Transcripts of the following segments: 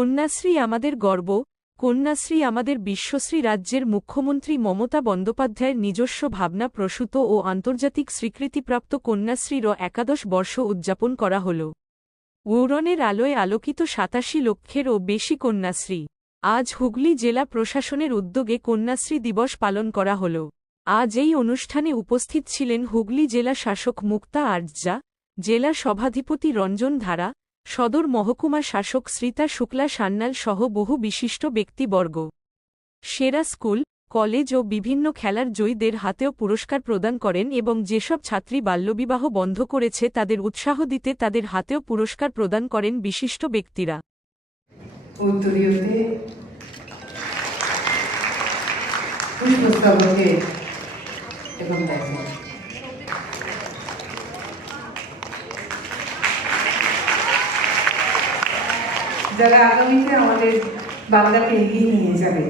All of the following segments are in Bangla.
কন্যাশ্রী আমাদের গর্ব। কন্যাশ্রী আমাদের বিশ্বশ্রী রাজ্যের মুখ্যমন্ত্রী মমতা বন্দ্যোপাধ্যায়ের নিজস্ব ভাবনা প্রসূত ও আন্তর্জাতিক স্বীকৃতিপ্রাপ্ত কন্যাশ্রীরও ১১ বর্ষ উদযাপন করা হল। উড়নের আলোয় আলোকিত ৮৭ লক্ষেরও বেশি কন্যাশ্রী। আজ হুগলি জেলা প্রশাসনের উদ্যোগে কন্যাশ্রী দিবস পালন করা হল। আজ এই অনুষ্ঠানে উপস্থিত ছিলেন হুগলি জেলা শাসক মুক্তা আরজা, জেলা সভাধিপতি রঞ্জন ধারা, সদর মহকুমা শাসক শ্রীতা শুক্লা সান্যাল সহ বহু বিশিষ্ট ব্যক্তিবর্গ। সেরা স্কুল, কলেজ ও বিভিন্ন খেলার জয়ীদের হাতেও পুরস্কার প্রদান করেন এবং যেসব ছাত্রী বাল্যবিবাহ বন্ধ করেছে তাদের উৎসাহ দিতে তাদের হাতেও পুরস্কার প্রদান করেন বিশিষ্ট ব্যক্তিরা। যারা আগামীতে আমাদের বাংলাকে এগিয়ে নিয়ে যাবে,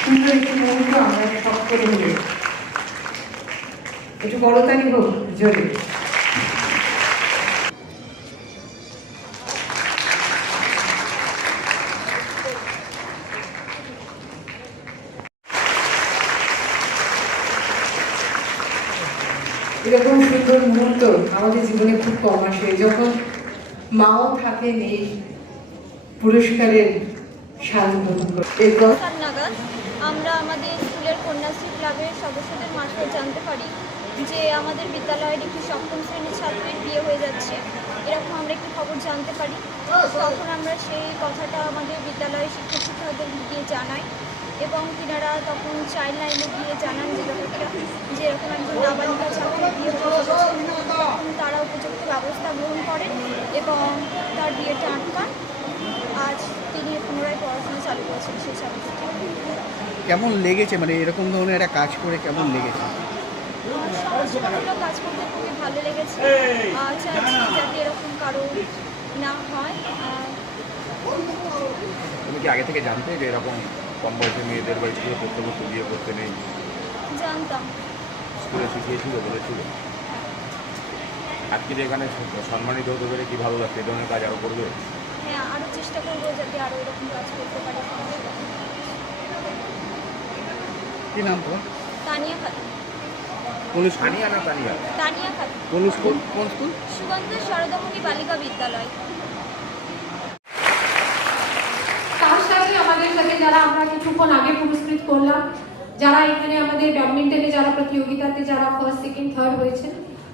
সুন্দর একটি মুহূর্ত আমরা সব করে নিয়ে একটু বড়তালি হোক জোরে। এরকম সুন্দর মুহূর্ত আমাদের জীবনে খুব কম আসে, যখন মাও থাকে নেই পুরস্কারের স্বাদ গ্রহণ করে। আমরা আমাদের স্কুলের কন্যাশ্রী ক্লাবের সদস্যদের মারফত জানতে পারি যে আমাদের বিদ্যালয়ের একটি সপ্তম শ্রেণীর ছাত্রীর বিয়ে হয়ে যাচ্ছে, এরকম আমরা একটি খবর জানতে পারি। তখন আমরা সেই কথাটা আমাদের বিদ্যালয়ের শিক্ষক শিক্ষকদের গিয়ে জানাই এবং তিনারা তখন চাইল্ড লাইনে গিয়ে জানান যে এরকম একজন নাবালিকা ছাত্রীর বিয়ে হয়ে যাচ্ছে। তখন তারা উপযুক্ত ব্যবস্থা গ্রহণ করেন এবং তার বিয়েটা আটকান। আজ তিনি পুনরায় পড়াশোনা চালু করেছেন সেই ছাত্রী। কেমন লেগেছে, মানে এরকম ধরনের একটা কাজ করে কেমন লেগেছে? সমাজসেবামূলক কাজ করতে খুবই ভালো লেগেছে। চাইছি যাতে এরকম কারো না হয়। তুমি কি আগে থেকে জানতে যে এরকম কম বয়সে মেয়েদের বা স্কুলে পড়তে পড়তে বিয়ে করতে নেই? জানতাম। স্কুলে শিখিয়েছিল, বলেছিল। আজকে যে এখানে সম্মানিত হতে পেরে কি ভালো লাগছে? এই ধরনের কাজ আরও করবে? হ্যাঁ, আরও চেষ্টা করবো যাতে আরও এরকম কাজ করতে পারি। কি নাম তোমার? তানিয়া খাতুন। কোন তানিয়া না তানিয়া? তানিয়া খাতুন। কোন স্কুল? কোন স্কুল? সুগন্ধ শারদামণি বালিকা বিদ্যালয়। তার সাথে আমাদের সাথে যারা আমরা কিছুক্ষণ আগে পুরস্কৃত করলাম, যারা এখানে আমাদের ব্যাডমিন্টনে যারা প্রতিযোগিতাতে যারা ফার্স্ট সেকেন্ড থার্ড হয়েছে,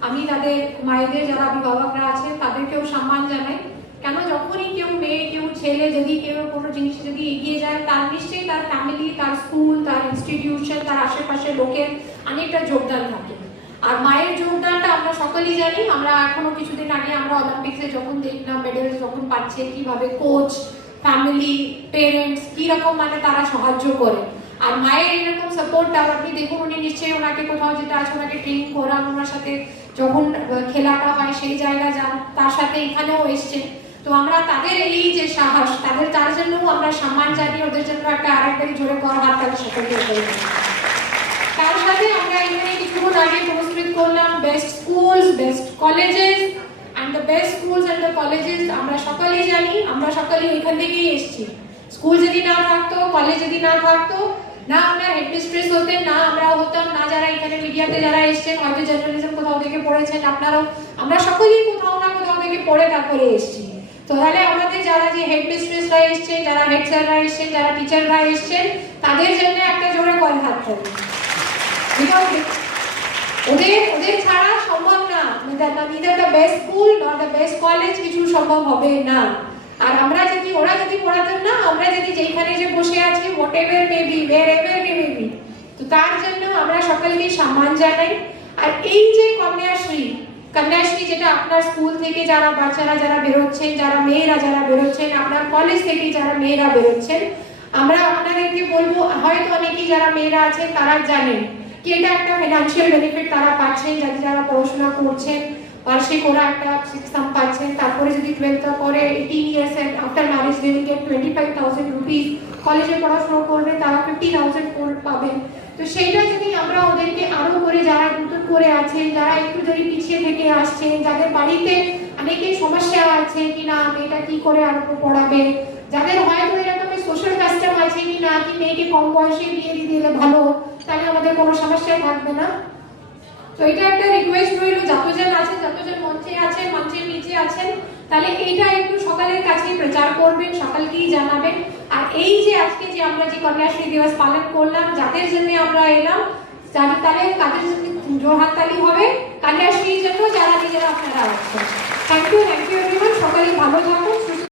আমি তাদের মায়েদের যারা অভিভাবকরা আছেন তাদেরকেও সম্মান জানাই। কেন, যখনই কেউ মেয়ে কেউ ছেলে যদি কেউ কোনো জিনিসে যদি এগিয়ে যায়, তার নিশ্চয়ই তার ফ্যামিলি, তার স্কুল, তার ইনস্টিটিউশন, তার আশেপাশের লোকের অনেকটা যোগদান থাকে। আর মায়ের যোগদানটা আমরা সকলেই জানি। আমরা এখনো কিছুদিন আগে আমরা অলিম্পিক্সে যখন দেখলাম মেডেল যখন পাচ্ছে, কিভাবে কোচ, ফ্যামিলি, পেরেন্টস কিরকম মানে তারা সাহায্য করে। আর মায়ের এরকম সাপোর্টটা আপনি দেখুন, উনি নিশ্চয়ই ওনাকে কোথাও যেটা আছে ওনাকে ট্রেনিং করান, ওনার সাথে যখন খেলাটা হয় সেই জায়গা যান, তার সাথে এখানেও এসছে। তো আমরা তাদের এই যে সাহস, তার জন্য আমরা সম্মান জানিয়ে ওদের জন্য একটা আরেকবারই জোরে কর হাত তাদের সকলকে করি। তার সাথে আমরা এখানে কিছুক্ষণ আগে পুরস্কৃত করলাম best schools, best colleges and the best schools and the colleges. আমরা সকলেই জানি, আমরা সকলেই এখান থেকেই এসেছি। স্কুল যদি না থাকতো, কলেজ যদি না থাকতো, না আমরা হেডমিস্ট্রেস হতেন, না আমরা হতাম, না যারা এখানে মিডিয়াতে যারা এসছেন, হয়তো জার্নালিজম কোথাও থেকে পড়েছেন আপনারাও, আমরা সকলেই কোথাও না কোথাও থেকে পড়ে তারপরে এসেছি। তো তাহলে আমাদের যারা যে হেডমিস্ট্রেসরা এসছেন, যারা হেড স্যাররা এসছেন, যারা টিচাররা এসছেন, তাদের জন্য একটা জোরে কল হাত তালি। ওদের ছাড়া সম্ভব না, neither the best school nor the best college কিছু সম্ভব হবে না। আর আমরা যদি ওরা যদি পড়াতেন না, আমরা যদি যেখানে যে বসে আছি whatever may be, wherever may be, তো তার জন্য আমরা সকলকে সম্মান জানাই। আর এই যে কন্যাশ্রী যেটা আপনার স্কুল থেকে যারা বাচ্চারা যারা বেরোচ্ছেন, যারা মেয়েরা যারা বেরোচ্ছেন, আপনার কলেজ থেকে যারা মেয়েরা বেরোচ্ছেন, আমরা আপনাদেরকে বলবো, হয়তো অনেকেই যারা মেয়েরা আছেন তারা জানেন কি এটা একটা ফিনান্সিয়াল বেনিফিট তারা পাচ্ছেন, যারা পড়াশোনা করছেন, বার্ষিক ওরা একটা সাম পাচ্ছেন। তারপরে যদি 12th পরে 18 years and after marriage they will get 25,000 rupees। কলেজে পড়াশোনা করবে তারা 50,000 পাবেন। তো সেইটা যদি আমরা ওদেরকে আরো করে, যারা নতুন করে আছেন, যারা একটু যদি পিছিয়ে থেকে আসছেন, যাদের বাড়িতে অনেকের সমস্যা আছে কি না মেয়েটা কি করে আর পড়াবে, যাদের হয়তো এরকম সোশ্যাল কাস্টম আছে কি না কি মেয়েকে কম বয়সে বিয়ে দিয়ে দিলে ভালো, তাহলে আমাদের কোনো সমস্যাই থাকবে না। তো এটা একটা রিকোয়েস্ট রইল যতজন আছেন, যতজন মঞ্চে আছেন, মঞ্চের নিচে আছেন, তাহলে এইটা একটু সকালের কাছে প্রচার করবেন, সকালকেই জানাবেন। আর এই যে আজকে যে আমরা যে কন্যাশ্রী দিবস পালন করলাম, যাদের জন্য আমরা এলাম, তাহলে তাদের জন্য জোরহাততালি হবে কন্যাশ্রীর জন্য, যারা নিজেরা আপনারা আছেন। থ্যাংক ইউ এভরিওয়ান, সকালে ভালো থাকুন।